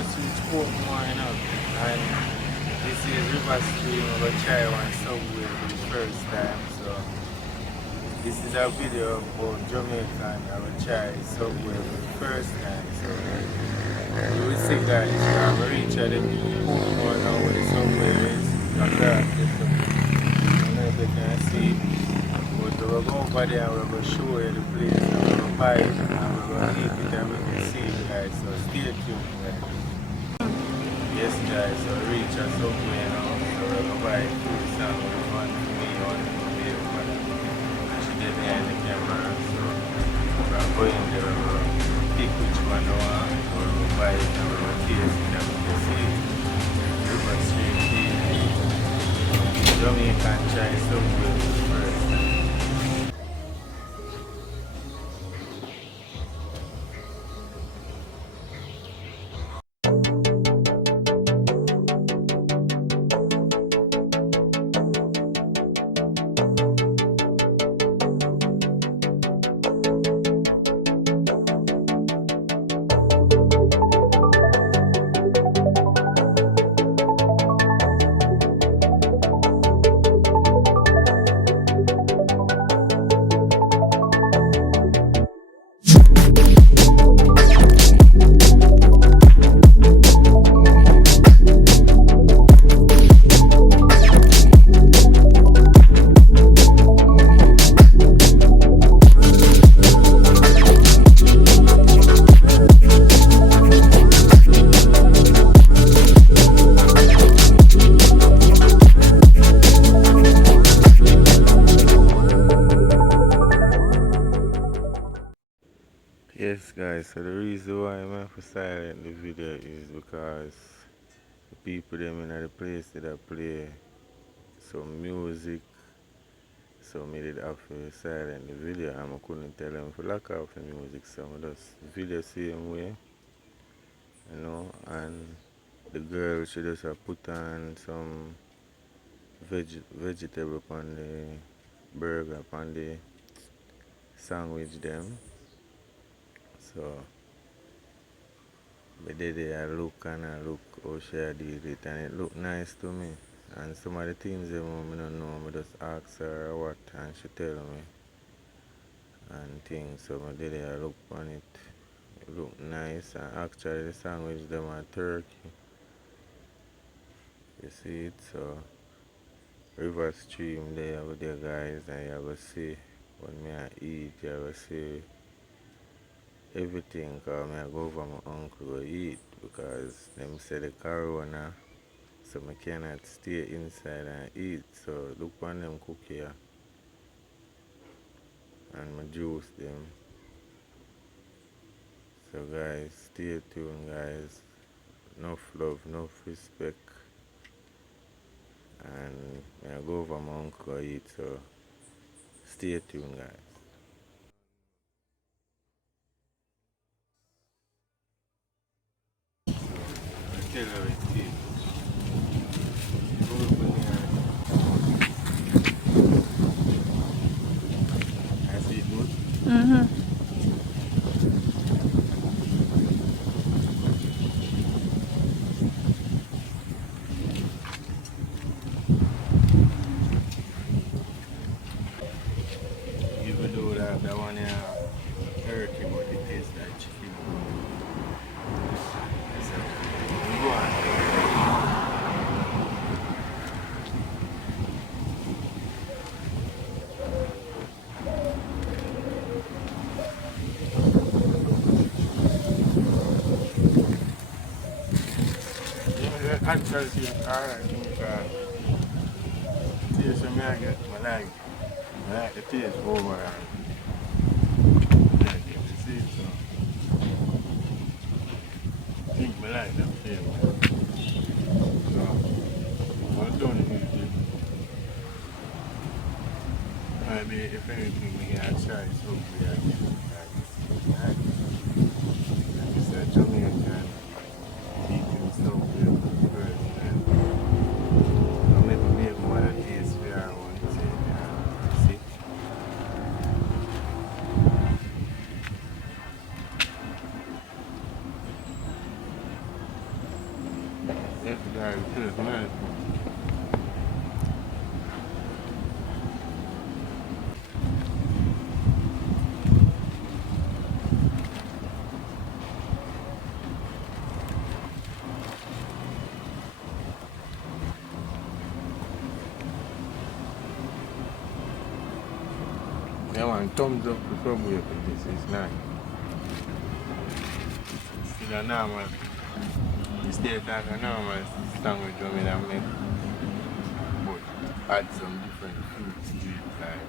just reached Portmore, you know, and this is RIVASTREAM. I'm going to try one subway for the first time. So this is a video about Jamaican. I will try subway for the first time. So you will see guys, I'm going to reach at the Portmore now where the subway is. Across the subway. I don't know if you can see. But we'll go over there and we're going to show you the place and we're going to buy it and we're going to eat it and we can see it guys, so stay tuned guys. Yes guys, so reach us somewhere now, so we're going to buy food sandwich, one for me, one for me, and she get behind the camera, so we're going there, we're going to pick which one we want, we're going to buy it and we're going to taste it and we can see it. RIVASTREAM TV, Jamaican try somewhere for the first time. Yes guys, so the reason why I'm for silent the video is because the people them in the place that play some music, so me did have to silent the video and I couldn't tell them to lock off the music, so I just video same way, you know, and the girl she just put on some vegetable upon the burger, upon the sandwich them. So but they I look and I look how she did it and it looked nice to me. And some of the things them I don't know, I just ask her what and she tell me and things. So I did I look on it. It looked nice and actually the sandwich them are turkey. You see it, so RIVASTREAM there with the guys and you will see when me I eat, you will see everything because I go over my uncle to eat because them say the corona, so I cannot stay inside and eat. So look on them cook here and my juice them. So guys, stay tuned guys. Enough love, enough respect. And I go over my uncle to eat, so stay tuned guys. Tell her it is. I see it good. Mm-hmm. Even though that one turkey, but it tastes like chicken. So, go on. Actually, I think taste of me I get, I like the taste over like it, you see, so I think I like that flavor. So, I'm done with it. Maybe if anything, we can try something again. Like you said, Jamaican, eating something first, and I'll maybe make one of these where I want to see. Yes, guys, it is nice. Yeah, man, thumbs up to Subway for this. It's nice. It's still a normal. It's still like a normal sandwich I mean, I make. But add some different fruits to it, like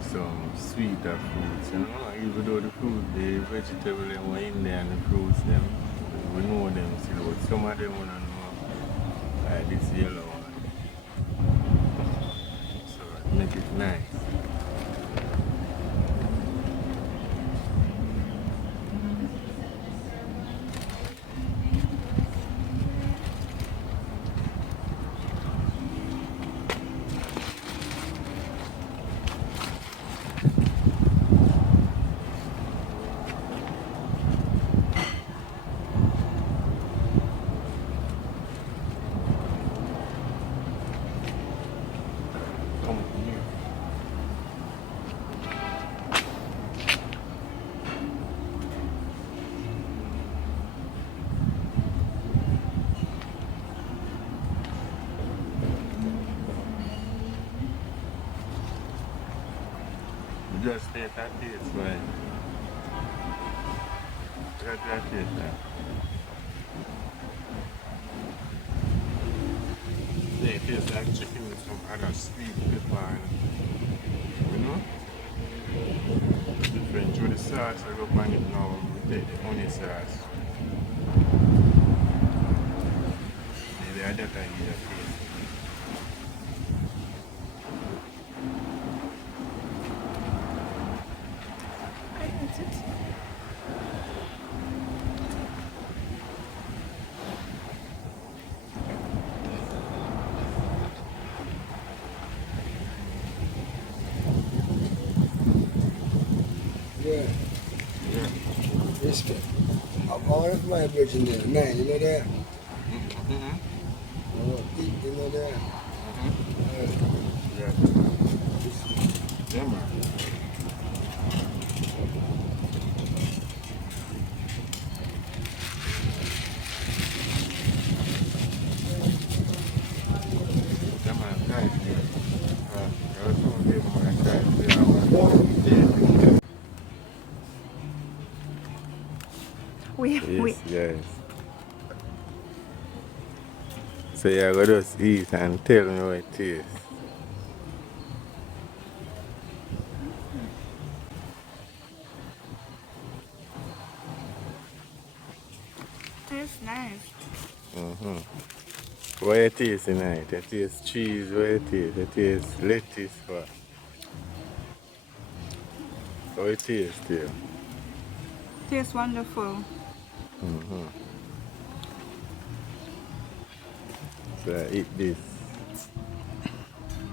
some sweeter fruits, you know. Even though the fruit, the vegetable them were in there and the fruits them, we know them still, but some of them we don't know. Like this yellow one. So it make it nice. Come here. We just stay at that taste, right? That's that taste, right? They taste like chicken with some other sweet pepper and, you know? Different with the sauce, I go find it now. We take the onion sauce. Maybe I don't think it's taste. Yeah, Yeah. respect. I'm going to my virgin there. Man, you know that? Mm-hmm. Eat, you know that? Yeah. Yeah, man. Yeah, man. Nice. I was going to give him a try. Yeah. We Yes, guys. So you're going to just eat and tell me what it tastes. tastes nice. Mm-hmm. What it tastes tonight? It tastes cheese, what it tastes? It tastes lettuce, what? What it tastes still? Tastes wonderful. Mm-hmm. So I eat this.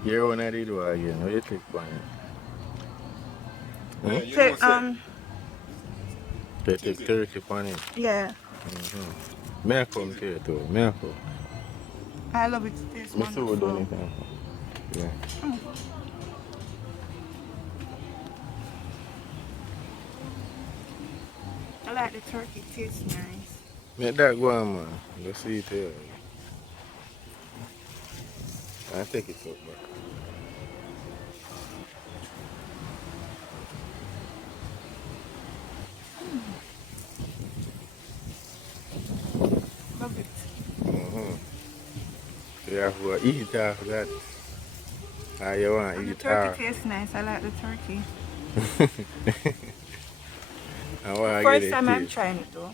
You want to do it again? What you take on it? Yeah, Hmm? you know, say, You take turkey on it. Yeah, May I come to you too? May I come? I love it. It tastes Me so done wonderful. it. Yeah. I like the turkey. It tastes nice. Make that go on, man. Go see it here. I take it up back. Love it. Mm-hmm. So you have to eat after that. Ah, you want to And the eat turkey half. tastes nice. I like the turkey. I want to get First it time I'm taste. trying it though.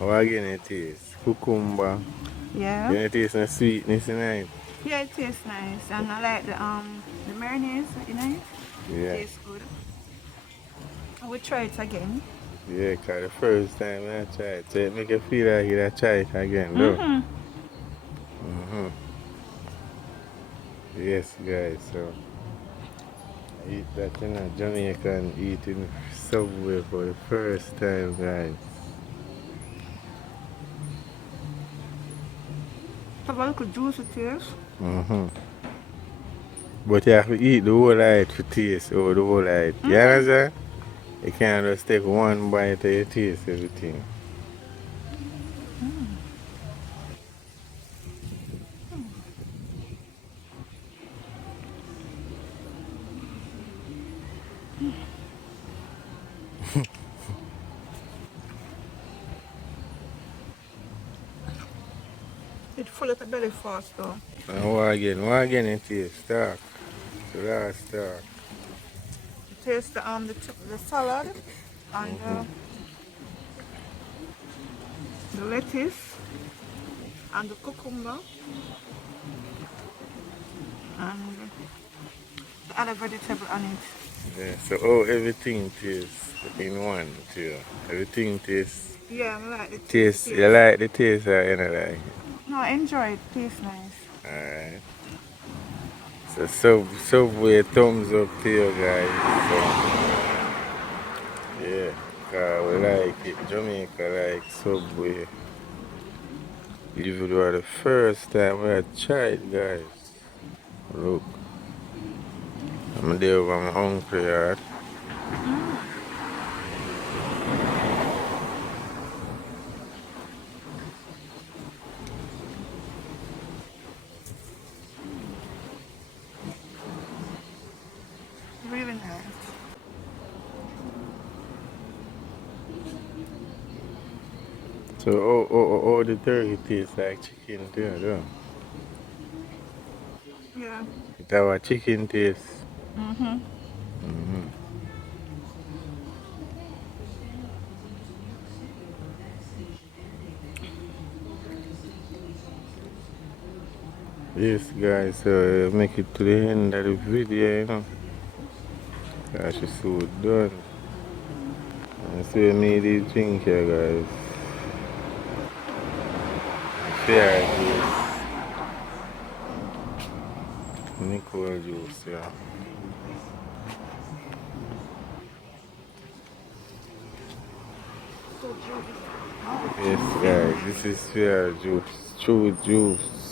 I want to get it taste. Cucumber. Yeah. Get it taste and sweetness in it. Yeah, it tastes nice. And I like the mayonnaise in it. Yeah. Tastes good. I will try it again. Yeah, because the first time I tried, so it make you feel like you try it again, though. Mm-hmm. Mm-hmm. Yes, guys, so I eat that in a Jamaican eating Subway for the first time, guys. Have a little juicy taste. Mm-hmm. But you have to eat the whole of it for taste, or the whole of it. You understand? You can't just take one bite and you taste everything. It full of the belly fast though. And what again it taste? Talk. The last talk. Taste the salad and the lettuce and the cucumber and the other vegetable on it. Yeah, so oh, everything tastes in one too. Everything tastes, Yeah, I like the taste, you taste. like the taste or you don't like it? No, I enjoy it. Tastes nice. Alright. So Subway thumbs up to you guys. So, yeah, 'cause we like it. Jamaica like Subway. Even though the first time we had tried, guys. Look, I'm there over my uncle yard. Really nice. So, oh, the turkey tastes like chicken too, though. Yeah. It have a chicken taste. Mm-hmm. Mm-hmm. Yes, guys, make it to the end of the video, you know. Gosh, it's so done. And so, me the drink here, guys. Fair juice. Nickel juice, yeah. So juicy. Yes, guys, this is fair juice. True juice.